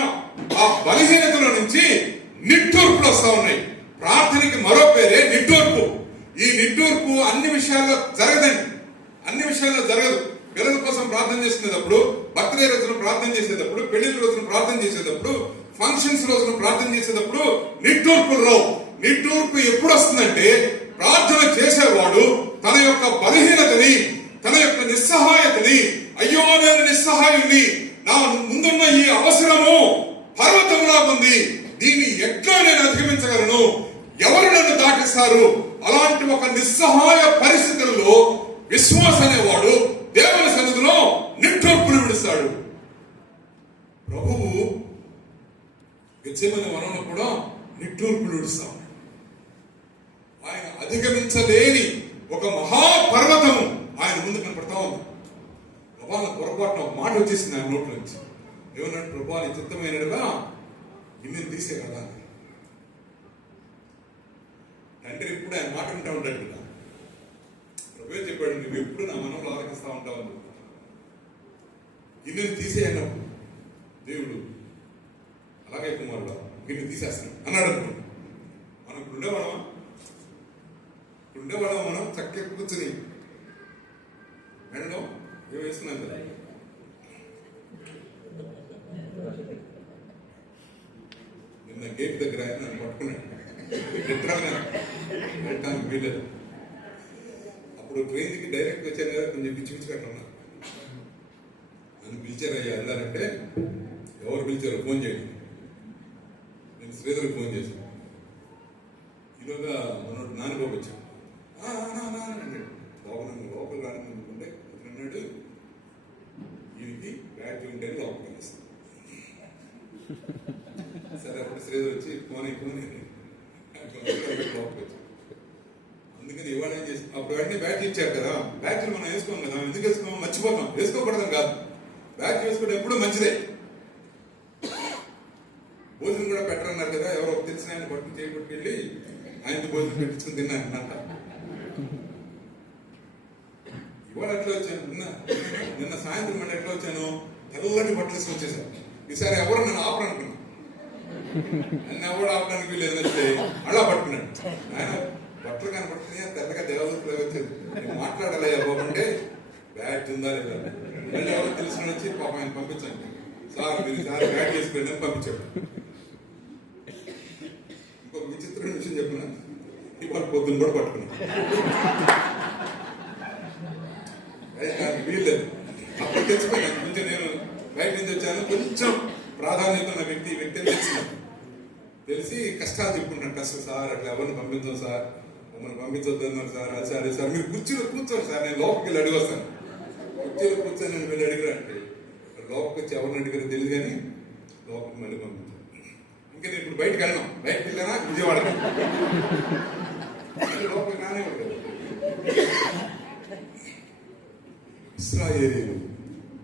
ఆ బలహీనతల నుంచి నిట్టూర్పులు వస్తా ఉన్నాయి. ప్రార్థనకి మరో పేరే నిట్టూర్పు. ఈ నిట్టూర్పు అన్ని విషయాల్లో జరగదు. పిల్లల కోసం ప్రార్థన చేసేటప్పుడు, బర్త్డే రోజున ప్రార్థన చేసేటప్పుడు, పెళ్లిళ్ళ రోజున ప్రార్థన చేసేటప్పుడు, ఫంక్షన్స్ రోజున ప్రార్థన చేసేటప్పుడు నిట్టూర్పులు రావు. నిట్టూర్పు ఎప్పుడు వస్తుందంటే, ప్రార్థన చేసేవాడు తన యొక్క బలహీనతని, తన యొక్క నిస్సహాయతని, అయ్యో నేను నిస్సహాయుని, నా ముందున్న ఈ అవసరము పర్వతంలా ఉంది, దీన్ని ఎట్లా నేను అధిగమించగలను, ఎవరు నన్ను దాటిస్తారు, అలాంటి ఒక నిస్సహాయ పరిస్థితుల్లో విశ్వాస అనేవాడు దేవుని సన్నిధిలో నిట్టూర్పులు విడుస్తాడు. ప్రభువు గెత్సేమనే వనంలో కూడా నిట్టూర్పులు విడుస్తాడు. ఆయన అధిగమించలేని ఒక మహాపర్వతము ఆయన ముందు కనపడతా ఉంది. ప్రభాన పొరపాటున ఒక మాట వచ్చేసింది ఆయన నోట్ల నుంచి. ఏమన్నాడు, ప్రభాని చిత్తమైనగా ఇన్ని తీసే కదా. తండ్రి ఎప్పుడు ఆయన మాట వింటా ఉంటాడు కదా. ప్రభు చెప్పాడు, నువ్వు ఎప్పుడు నా మనలో ఆలకిస్తా ఉంటావు. గిన్నెను తీసేయన్నప్పుడు దేవుడు అలాగే కుమారుడు గిన్నె తీసేస్తాను అన్నాడు అనుకోండి. మనం ఉండేవాళ్ళం మనం చక్కగా కూర్చుని మెడలో ఏం వేస్తున్నాం కదా. నిన్న గేట్ దగ్గర ఆయన నన్ను పట్టుకున్నాడు, పెట్టడానికి వీలేదు. అప్పుడు ట్రైన్కి డైరెక్ట్ వచ్చాను కదా, కొంచెం పిచ్చి కట్టున్నా. నన్ను పిలిచారయ్యా వెళ్ళాలంటే, ఎవరు పిలిచారో ఫోన్ చేయండి. నేను శ్రీధర్కి ఫోన్ చేశాను. ఈలోగా మనోడు నాన్నబాబు వచ్చాడు. అన్నాడు, బాబు నన్ను లోపల రానుకుంటే అన్నాడు, ఈయనకి బ్యాటరీ ఉంటే లోపలికి వెళ్ళిస్తాను. సరే అప్పుడు శ్రీధర్ వచ్చి ఫోన్ లోపలికి వచ్చాను. అందుకని ఇవాళ ఏం చేసి అప్పుడు వెంటనే బ్యాటరీ ఇచ్చారు కదా, బ్యాటరీ మనం వేసుకోం కదా, ఎందుకు వేసుకోమో మర్చిపోతాం. వేసుకోకూడదు కాదు, బ్యాటరీ వేసుకోవడం ఎప్పుడు మంచిదే. భోజనం కూడా పెట్టరన్నారు కదా, ఎవరో తెలిసిన ఆయన పట్టుకు చేయబట్టుకెళ్ళి ఆయనతో భోజనం పెట్టించుకుని తిన్నాను అన్నమాట. ఇవాళ ఎట్లా వచ్చాను, నిన్న సాయంత్రం మళ్ళీ ఎట్లా వచ్చాను, తెల్లటి బట్టలు వేసుకొని వచ్చేసాను. ఈసారి ఎవరు నన్ను ఆపరనుకున్నాను, నన్ను ఎవరు ఆపడానికి వీళ్ళు వస్తే అలా పట్టుకున్నాడు. ఆయన బట్టలు కనపడుతున్నాయి, తెల్లగా దేవదూతలు వచ్చేది. నేను మాట్లాడాలి బాబంటే బ్యాట్ ఉందా లేదా, మళ్ళీ ఎవరో తెలుసుకుని వచ్చి పాపం ఆయన పంపించండి సార్, మీరు సార్ బ్యాట్ చేసుకుని పంపించాడు. ఇంకొక విచిత్రమైన విషయం చెప్పిన, ఇవాళ పొద్దున్న కూడా పట్టుకున్నాను. నాకు వీల్లేదు, అప్పుడు తెచ్చిపోయాను. కొంచెం నేను బయట నుంచి వచ్చాను, కొంచెం ప్రాధాన్యత ఉన్న వ్యక్తి తెలిసినాను. తెలిసి కష్టాలు చెప్పుకుంటాను. కష్టం సార్, అట్లా ఎవరిని పంపించాం సార్, మమ్మల్ని పంపించొద్దన్నారు సార్, అది సరే సార్ మీరు కుర్చీలో కూర్చోండి సార్, నేను లోపలికి వెళ్ళి అడిగి వస్తాను. కుర్చీలో కూర్చొని నేను వెళ్ళి అడిగిరా అంటే, లోపలికి వచ్చి ఎవరిని అడిగారో తెలియదు కానీ లోపలికి మళ్ళీ పంపించాను. ఇంకా నేను ఇప్పుడు బయటకు వెళ్ళాను, బయటకు వెళ్ళానా విజయవాడకి లోపలికి రానే ఉంటుంది. ఇశ్రాయేలీయులు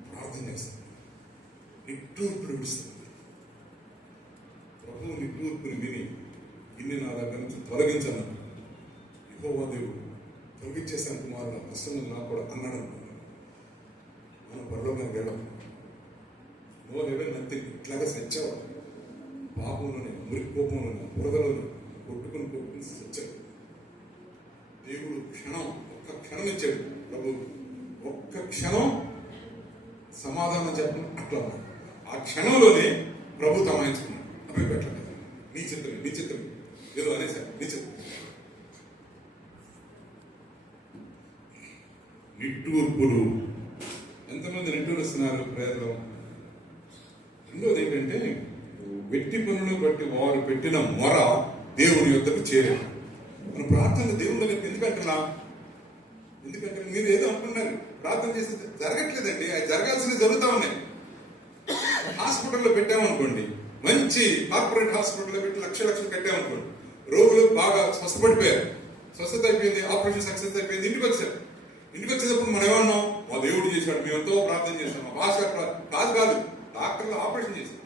ప్రార్థన చేస్తారు, నిట్టూర్పులు విడుస్తారు. ప్రభువు నిట్టూర్పుని విని ఇన్ని నా దగ్గర నుంచి తొలగించాను, యెహోవా దేవుడు తొలగించేసాను కుమారుడు, కష్టం నాకు కూడా అన్నాడు అనుకున్నాను. మనం పరలోకానికి వెళ్ళాం, నో లెవెల్ నథింగ్, ఇట్లాగా సచ్చావు. పాపంలోనే, మురికి కోపంలోనే, బురదలోనే కొట్టుకుని సచ్చాడు. దేవుడు ఒక్క క్షణం ఇచ్చాడు. ప్రభు ఒక్క క్షణం సమాధానం చెప్పడం అట్లా ఉన్నాడు. ఆ క్షణంలోనే ప్రభు తమాయించుకున్నాడు. అవి పెట్టలేదు, నీ చిత్రం ఏదో అనేసారు, నీ చిత్రం. నిట్టూర్పులు, ఎంతమంది నిట్టూరుస్తున్నారు ప్రేరలో. రెండోది ఏంటంటే, వెట్టి పనులను బట్టి వారు పెట్టిన మొర దేవుని యొద్దకు చేరారు. మన ప్రార్థన దేవుని దగ్గరికి ఎందుకంటే మీరు ఏదో అనుకున్నారు, ప్రార్థన చేస్తే జరగట్లేదండి. అది జరగాల్సినవి జరుగుతూ ఉన్నాయి. హాస్పిటల్లో పెట్టామనుకోండి, మంచి కార్పొరేట్ హాస్పిటల్లో పెట్టి లక్షలు కట్టామనుకోండి, రోగులు బాగా స్వస్థపడిపోయారు, స్వస్థత అయిపోయింది, ఆపరేషన్ సక్సెస్ అయిపోయింది, ఇంటికి వచ్చారు. ఇంటికి వచ్చేటప్పుడు మనం ఏమన్నాం, మా దేవుడు చేశాడు, మేము ఎంతో ప్రార్థన చేస్తాం, మా భాష కాదు డాక్టర్లు ఆపరేషన్ చేశారు.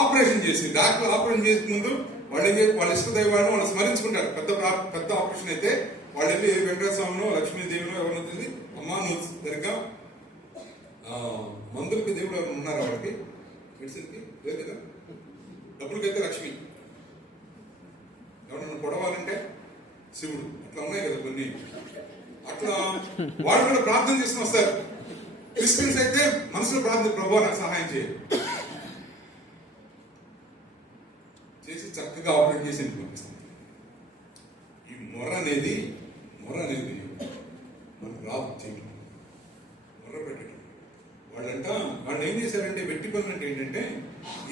ఆపరేషన్ చేసి డాక్టర్లు ఆపరేషన్ చేసే ముందు వాళ్ళ ఇష్ట దైవాన్ని వాళ్ళు స్మరించుకుంటారు. పెద్ద ఆపరేషన్ అయితే వాళ్ళు వెళ్ళి వెంకటేశ్వర స్వామినో లక్ష్మీదేవినో ఎవరినో తెలిసి, అమ్మా నువ్వు సరిగ్గా మందులకి దేవుడు ఎవరు ఉన్నారా, వాళ్ళకి మెడిసిన్కి లేదు కదా, డబ్బులకైతే లక్ష్మి, ఎవరన్నా పొడవాలంటే శివుడు, అట్లా ఉన్నాయి కదా కొన్ని. అట్లా వాళ్ళు కూడా ప్రార్థన చేసుకుని వస్తారు. క్రిస్టియన్స్ అయితే మనసులో ప్రార్థన, ప్రభువా నాకు సహాయం చేయాలి చేసి చక్కగా ఆపరేట్ చేసి పంపిస్తాం. ఈ మొర అనేది మనకు రాదు చేయడం, మొర పెట్టడం. వాళ్ళు ఏం చేశారంటే, వెట్టి పనులు అంటే ఏంటంటే,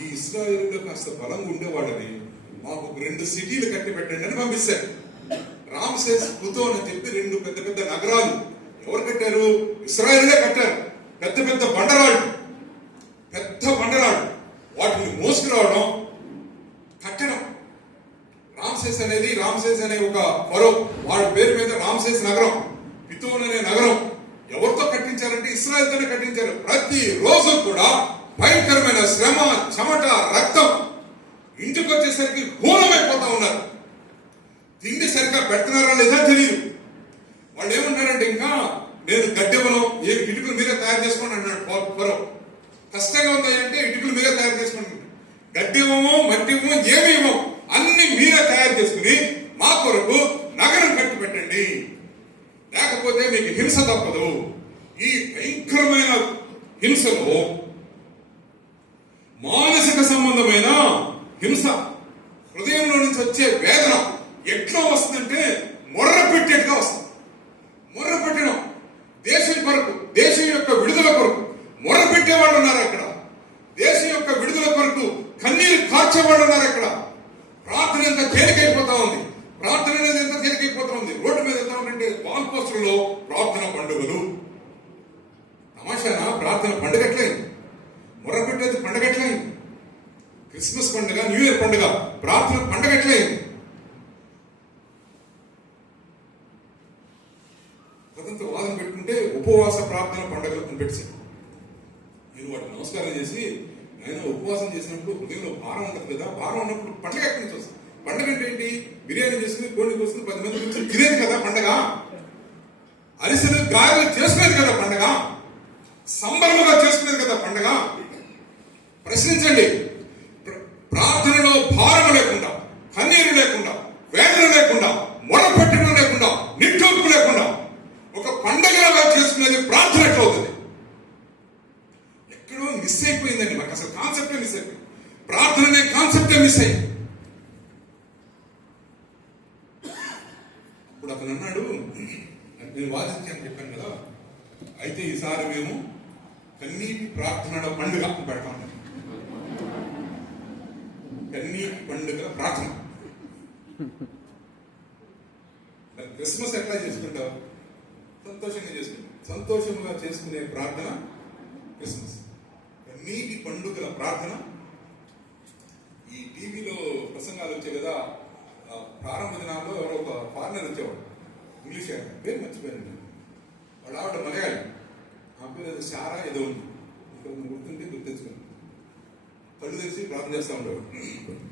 ఈ ఇశ్రాయేలులో కాస్త బలంగా ఉండేవాళ్ళని మాకు 2 సిటీలు కట్టి పెట్టండి అని పంపిస్తారు. రామ్సేస్, పుతోన్ అని చెప్పి 2 పెద్ద నగరాలు ఎవరు కట్టారు? ఇశ్రాయేలే కట్టారు. పెద్ద బండరాళ్ళు, వాటిని మోసుకురావడం, కట్టడం. రామ్సేస్ అనే ఒక ఫరో, వాడి పేరు మీద రామ్సేస్ నగరం, పితోన్ అనే నగరం ఎవరితో కట్టించారంటే ఇశ్రాయేలుతోనే కట్టించారు. ప్రతి రోజు కూడా భయంకరమైన శ్రమ, చెమట, రక్తం. ఇంటికి వచ్చేసరికి హూనమైపోతా ఉన్నారు. తిండి సరిగ్గా పెడుతున్నారా లేదా తెలియదు. వాళ్ళు ఏమంటారంటే, ఇంకా నేను గడ్డెవను, ఇటుకలు మీరే తయారు చేసుకోండి అన్నాడు ఫరో. కష్టంగా ఉంటాయంటే ఇటుకలు మీరే తయారు చేసుకోండి, గడ్డివమో మట్టివమో ఏమి ఇవ్వము, అన్ని మీరే తయారు చేసుకుని మా కొరకు నగరం కట్టి పెట్టండి, లేకపోతే మీకు హింస తప్పదు. ఈ భయంకరమైన హింసలో మానసిక సంబంధమైన హింస, హృదయంలో నుంచి వచ్చే వేదన ఎట్లా వస్తుందంటే మొర్ర పెట్టేట్టుగా వస్తుంది. మొర్ర పెట్టడం, దేశం కొరకు, దేశం యొక్క విడుదల కొరకు మొర్ర పెట్టేవాళ్ళు ఉన్నారు అక్కడ. దేశం యొక్క విడుదల కొరకు కన్నీరు కార్చేవాళ్ళు ఉన్నారు అక్కడ. ప్రార్థన ఎంత తేలికైపోతా ఉంది, ప్రార్థన అనేది ఎంత తేలికైపోతా ఉంది. రోడ్డు మీద ఎంత ఉంటే వాల్ పోస్టులలో ప్రార్థన పండుగలు. తమాషానా, ప్రార్థన పండుగట్లేదు, మొర్ర పెట్టేది పండుగట్లేదు. క్రిస్మస్ పండుగ, న్యూ ఇయర్ పండుగ, ప్రార్థన పండుగట్లేదు. కథంతో వాదన పెట్టుకుంటే ఉపవాస ప్రార్థన పండుగలు పెట్టాను. నేను వాటికి నమస్కారం చేసి, నేను ఉపవాసం చేసినప్పుడు హృదయంలో భారం ఉండదు కదా, భారం ఉన్నప్పుడు పండుగ ఎక్కడి నుంచి వస్తుంది? పండుగ అంటే ఏంటి? బిర్యానీ చేసుకుని, కోడిని కోసుకుని 10 మంది నుంచి తినేది కదా పండుగ. అరిసెలు గారెలు చేసుకునేది కదా పండుగ. సంబరముగా చేసుకునేది కదా పండుగ. ప్రశ్నించండి. ప్రార్థనలో భారం లేకుండా, కన్నీరు లేకుండా, వేదన లేకుండా, మొరపెట్టడం లేకుండా, నిట్టూర్పు లేకుండా ఒక పండుగగా చేసుకునేది ప్రార్థన ఎట్లా అవుతుంది? ఎక్కడో మిస్ అయిపోయిందండి. మనకు అసలు కాన్సెప్టే మిస్ అయిపోయింది. ప్రార్థన అనే కాన్సెప్టే మిస్ అయింది. ఇప్పుడు అతను అన్నాడు, నేను వాదించాను చెప్పాను కదా, అయితే ఈసారి మేము కన్నీటి ప్రార్థన పండుగ పెడతాం. కన్నీటి పండుగ ప్రార్థన. క్రిస్మస్ ఎట్లా చేసుకుంటావు? సంతోషంగా చేసుకుంటాం. సంతోషంగా చేసుకునే ప్రార్థన క్రిస్మస్. కన్నీటి పండుగల ప్రార్థన. ఈ టీవీలో ప్రసంగాలు వచ్చాయి కదా, ప్రారంభ దినాల్లో ఎవరో ఒక ఫారినర్ వచ్చేవాడు, ఇంగ్లీష్ ఆయన, పేరు మర్చిపోయాను. వాళ్ళ ఆవిడ మలయాళి, ఆ పేరు ఏదో శారా ఏదో ఉంది, ఇక్కడ గుర్తుంటే గుర్తించుకోండి. కళ్ళు తెరిచి ప్రార్థన చేస్తూ ఉండేవాడు.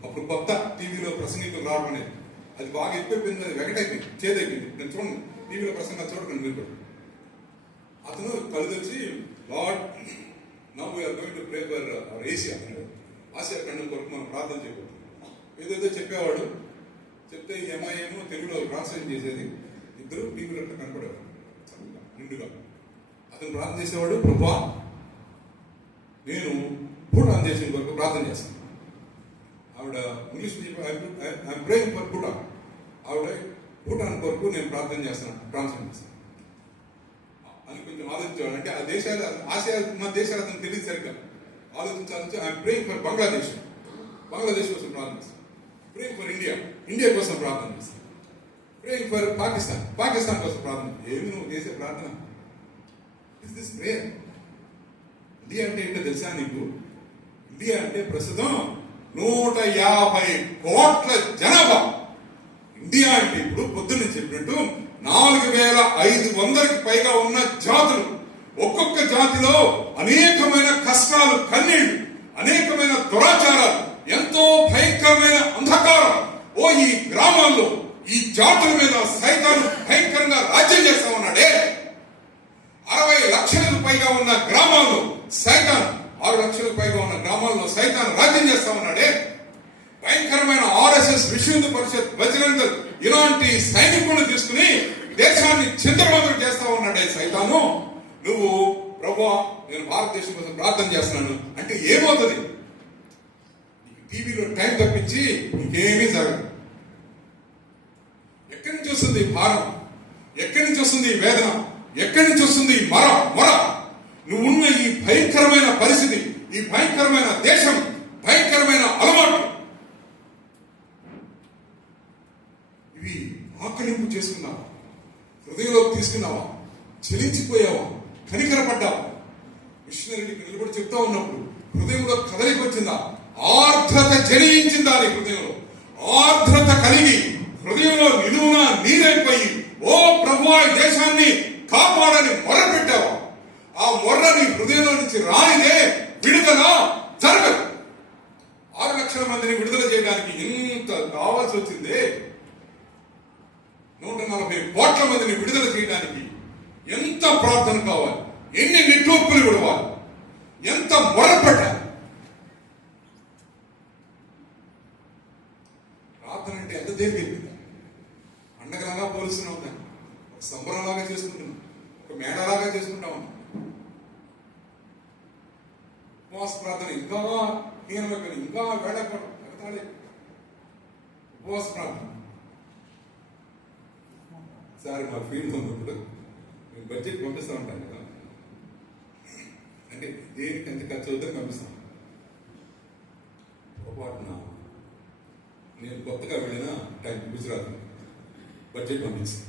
అప్పుడు కొత్త టీవీలో ప్రసంగికులు రావడం అనేది అది బాగా ఎక్కువైపోయింది, అది వెగటైపోయింది, చేదైపోయింది. నేను చూడండి టీవీలో ప్రసంగాలు చూడకండి మీరు కూడా. అతను కళ్ళు తెరిచి Lord now we are going to pray for Asia అన్నాడు. ఆసియా ఖండం కొరకు మనం ప్రార్థన చేయకూడదు ఏదైతే చెప్పేవాడు. చెప్తే ఈ అమ్మాయి ఏమో తెలుగులో ట్రాన్స్లేట్ చేసేది, ఇద్దరు టీవీలో కనపడేవాడు నిండుగా. అతను ప్రార్థన చేసేవాడు, ప్రభువా నేను భూటాన్ దేశం కొరకు ప్రార్థన చేస్తాను. ఆవిడ English I'm praying for Bhutan, ఆవిడ భూటాన్ కొరకు నేను ప్రార్థన చేస్తాను, ట్రాన్స్లేట్ చేస్తాను అని కొంచెం ఆలోచించేవాడు. అంటే ఆ దేశాలు ఆసియా మన దేశాలు అతను తెలియదు సరిగ్గా ఆలోచించాలని I'm praying for Bangladesh, Bangladesh కోసం ప్రార్థన చేస్తాను. ప్రేయింగ్ ఫర్ ఇండియా, ఇండియా కోసం ప్రార్థన చేస్తాను. ప్రేయింగ్ ఫర్ పాకిస్తాన్, పాకిస్తాన్ కోసం ప్రార్థన. ఏమి నువ్వు చేసే ప్రార్థన? Is this prayer? ఇండియా అంటే ఏంటో తెలుసా నీకు? ఇండియా అంటే ప్రస్తుతం 150 కోట్ల జనాభా. ఇండియా అంటే ఇప్పుడు పొద్దున్న చెప్పినట్టు 4500కి పైగా ఉన్న జాతులు. ఒక్కొక్క జాతిలో అనేకమైన కష్టాలు, కన్నీళ్లు, అనేకమైన దురాచారాలు, ఎంతో భయంకరమైన అంధకారం. ఈ గ్రామాల్లో ఈ జాతుల మీద సైతాను భయంకరంగా రాజ్యం చేస్తా ఉన్నాడే. 60 లక్షలకు పైగా ఉన్న గ్రామాల్లో సైతాన్, 6 లక్షలకు పైగా ఉన్న గ్రామాల్లో సైతాన్ రాజ్యం చేస్తా ఉన్నాడే. భయంకరమైన ఆర్ఎస్ఎస్, విశ్వ హిందూ పరిషత్, బజరంగ ఇలాంటి సైనికులను తీసుకుని దేశాన్ని చిందరవందరం చేస్తా ఉన్నాడే సైతాను. నువ్వు ప్రభువా నేను భారతదేశం కోసం ప్రార్థన చేస్తున్నాను అంటే ఏమవుతుంది? టీవీలో టైం తప్పించి ఇంకేమీ జరగదు. ఎక్కడి నుంచి వస్తుంది ఈ భారం? ఎక్కడి నుంచి వస్తుంది ఈ వేదన? ఎక్కడి నుంచి వస్తుంది ఈ మొర? నువ్వున్న ఈ భయంకరమైన పరిస్థితి, ఈ భయంకరమైన దేశం, భయంకరమైన అలవాటు, ఇవి ఆకలింపు చేసుకున్నావా? హృదయంలోకి తీసుకున్నావా? చెలించిపోయావా? కనికరపడ్డావా? మిషనరీకి నిలబడి చెప్తా ఉన్నప్పుడు హృదయంలో కదలికి వచ్చిందా? ఆర్ద్రత జనించిందా? నీ హృదయంలో ఆర్ద్రత కలిగి హృదయంలో నిలువున నీరైపోయి ఓ ప్రభువా ఈ దేశాన్ని కాపాడని మొర్ర పెట్టావా? ఆ మొర్ర నీ హృదయంలో నుంచి రానిదే విడుదల జరగదు. 6 లక్షల మందిని విడుదల చేయడానికి ఎంత కావాల్సి వచ్చింది? 140 కోట్ల మందిని విడుదల చేయడానికి ఎంత ప్రార్థన కావాలి? ఎన్ని నిట్టూర్పులు విడవాలి? ఎంత మొరపెట్టాలి? ప్రార్థన అంటే ఎంత తేలిపోయింది. పండగలాగా పోలుస్తున్నాం, దాన్ని ఒక సంబరంలాగా చేసుకుంటున్నాం, ఒక మేడలాగా చేసుకుంటాం. ఉపవాస ప్రార్థన ఇంకా హీనమైపోయింది, ఇంకా వేళపడాలి ఉపవాస ప్రార్థన. సార్ మా ఫీల్డ్ ఉన్నప్పుడు నేను బడ్జెట్ పంపిస్తూ ఉంటాను కదా, అంటే దేనికి ఎంత ఖర్చు అవుతుందని పంపిస్తాను. పొరపాటున నేను కొత్తగా వెళ్ళిన టైం గుజరాత్ బడ్జెట్ పంపించాను.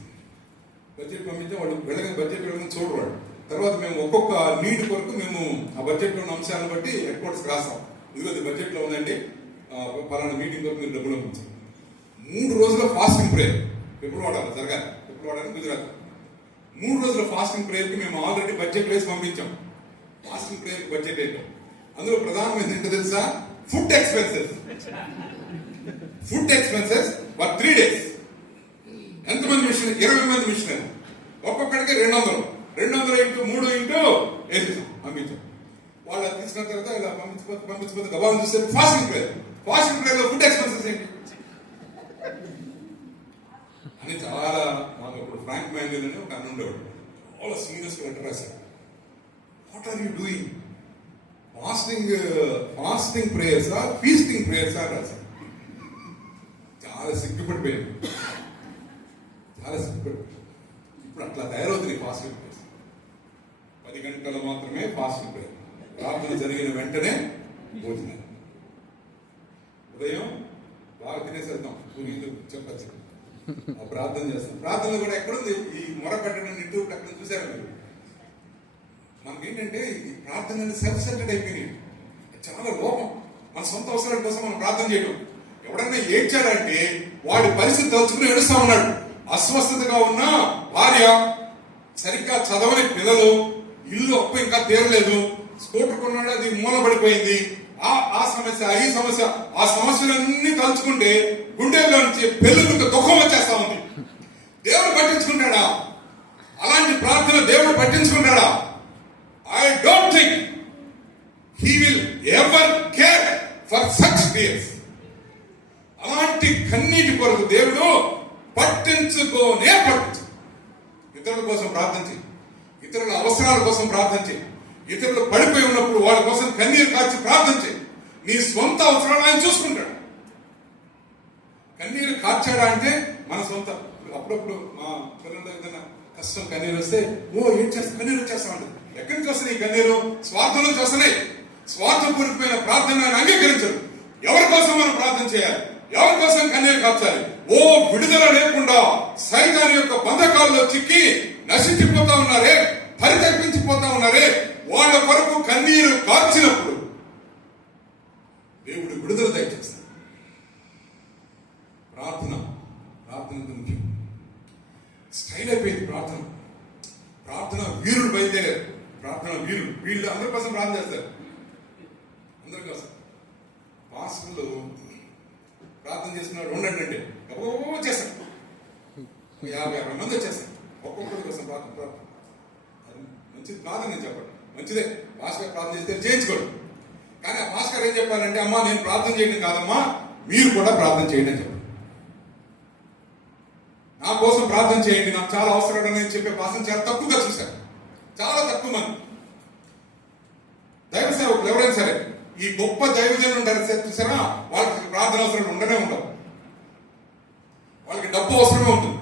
బడ్జెట్ పంపించే వాళ్ళు వెళ్ళగానే బడ్జెట్ వెళ్ళగానే చూడవాడు. తర్వాత మేము ఒక్కొక్క నీడ్ కొరకు మేము ఆ బడ్జెట్లో ఉన్న అంశాలను బట్టి హెడ్ క్వార్టర్స్ రాస్తాం. ఇదిగో బడ్జెట్లో ఉందండి, పలానా మీటింగ్ కొరకు మీరు డబ్బులు పంపించాం. 3 రోజుల ఫాస్టింగ్ ప్రేయర్ ఎప్పుడు వాడాలి జరగాలి, ఎప్పుడు వాడాలి గుజరాత్. 3 రోజుల ఫాస్టింగ్ ప్రేయర్కి మేము ఆల్రెడీ బడ్జెట్ వేసి పంపించాం. ఫాస్టింగ్ ప్రేయర్ బడ్జెట్ ఏంటో అందులో ప్రధానమైనది ఏంటో తెలుసా? Food expenses. Food expenses for 3 days. ఎంతమంది మిషన్? 20 మంది మిషనరీ, ఒక్కొక్కడికి 200 ఇంటూ 3 ఇంటూ వేసేసాం, పంపించాం. వాళ్ళు తీసుకున్న తర్వాత ఇలా పంపించకపోతే గబాలను చూస్తే ఫాస్టింగ్ ప్రేయర్. ఫాస్టింగ్ ప్రేయర్ లో ఫుడ్ ఎక్స్పెన్సెస్ ఏంటి అని చాలా మాకు ఇప్పుడు ఫ్రాంక్ మ్యాన్యుల్ అని ఒక అన్న ఉండేవాడు, చాలా సీరియస్ గా లెటర్ రాశాడు. What are you doing? Fasting prayers or feasting prayers or రాశాడు. చాలా సిగ్గుపడిపోయాను, చాలా సిగ్గుపడిపోయాను. ఇప్పుడు అట్లా తయారవుతుంది ఫాస్టింగ్ ప్రేయర్స్. 10 గంటలు మాత్రమే ఫాస్టింగ్ ప్రేయర్, ప్రార్థన జరిగిన వెంటనే భోజనం. ఉదయం బాగా తినేసేద్దాం, చెప్పచ్చు, ప్రార్థన చేస్తాం. ప్రార్థనలో కూడా ఎక్కడుంది ఈ మొర పెట్టడం, నిట్టు అక్కడ చూసారు మీరు. మనకేంటంటే ఈ ప్రార్థన సెల్ఫ్ సెంటర్డ్ అయిపోయినాయి, చాలా లోపం. మన సొంత అవసరాల కోసం మనం ప్రార్థన చేయడం. ఎవడన్నా ఏడ్చాడంటే వాడి పరిస్థితి తలుచుకుని ఏడుస్తా ఉన్నాడు. అస్వస్థతగా ఉన్న భార్య సరిగ్గా చదవని పిల్లలు, ఇల్లు అప్పు ఇంకా తీరలేదు, స్కూటర్ కొన్నాడు అది మూలబడిపోయింది, ఆ సమస్య ఈ సమస్య, ఆ సమస్యలన్నీ తలుచుకుంటే గుండెల్లో నుంచి పెళ్ళుకు దుఃఖం వచ్చేస్తా ఉంది. దేవుడు పట్టించుకుంటాడా? అలాంటి ప్రార్థన దేవుడు పట్టించుకుంటాడా? I don't think he will ever care for such tears. అలాంటి కన్నీటి కొరకు దేవుడు పట్టించుకోనే పట్టించు. ఇతరుల కోసం ప్రార్థించి, ఇతరుల అవసరాల కోసం ప్రార్థించి, ఇతరులు పడిపోయి ఉన్నప్పుడు వాళ్ళ కోసం కన్నీరు కార్చి ప్రార్థించి, నీ స్వంత అవసరాలు ఆయన చూసుకుంటాడు. కన్నీరు కార్చాడా అంటే మన సొంత. అప్పుడప్పుడు మా పిల్లలు ఏదైనా కష్టం కన్నీరు వస్తే, ఏం చేస్తా, కన్నీరు వచ్చేస్తామండి. ఎక్కడి నుంచి వస్తున్నాయి కన్నీరు? స్వార్థం నుంచి వస్తున్నాయి. స్వార్థపూరితమైన ప్రార్థన ఆయన అంగీకరించరు. ఎవరి కోసం మనం ప్రార్థన చేయాలి? ఎవరి కోసం కన్నీరు కార్చాలి? విడుదల లేకుండా సైతాన్ యొక్క బంధకాల్లో చిక్కి నశించిపోతా ఉన్నారే, పరితపించిపోతా ఉన్నారే, వాళ్ళ కొరకు కన్నీరు కార్చినప్పుడు దేవుడు విడుదల దయచేస్తాడు. ప్రార్థన ముఖ్యం. స్టైల్ అయిపోయింది ప్రార్థన. ప్రార్థన వీరుడు బయలుదేరారు. ప్రార్థన వీరుడు, వీళ్ళు అందరి కోసం ప్రార్థన చేస్తారు. అందరి కోసం. పాస్టర్లు ప్రార్థన చేస్తున్నాడు ఉండండి అంటే చేస్తాడు. 50-60 మంది వచ్చేస్తాడు ఒక్కొక్కరి కోసం ప్రార్థన. మంచిది ప్రార్థన నేను చెప్పండి, మంచిదే. భాస్కర్ ప్రార్థన చేస్తే చేయించుకోండి. కానీ ఆ భాస్కర్ ఏం చెప్పారంటే, అమ్మా నేను ప్రార్థన చేయడం కాదమ్మా, మీరు కూడా ప్రార్థన చేయండి అని చెప్పారు. నా కోసం ప్రార్థన చేయండి, నాకు చాలా అవసరం అని చెప్పే భాషను చాలా తక్కువగా చూశారు. చాలా తక్కువ మంది దైవ సేవకులు ఎవరైనా సరే, ఈ గొప్ప దైవజనులు ఉంటారు చూసారా, వాళ్ళకి ప్రార్థన అవసరం ఉండనే ఉండవు. వాళ్ళకి డబ్బు అవసరమే ఉంటుంది.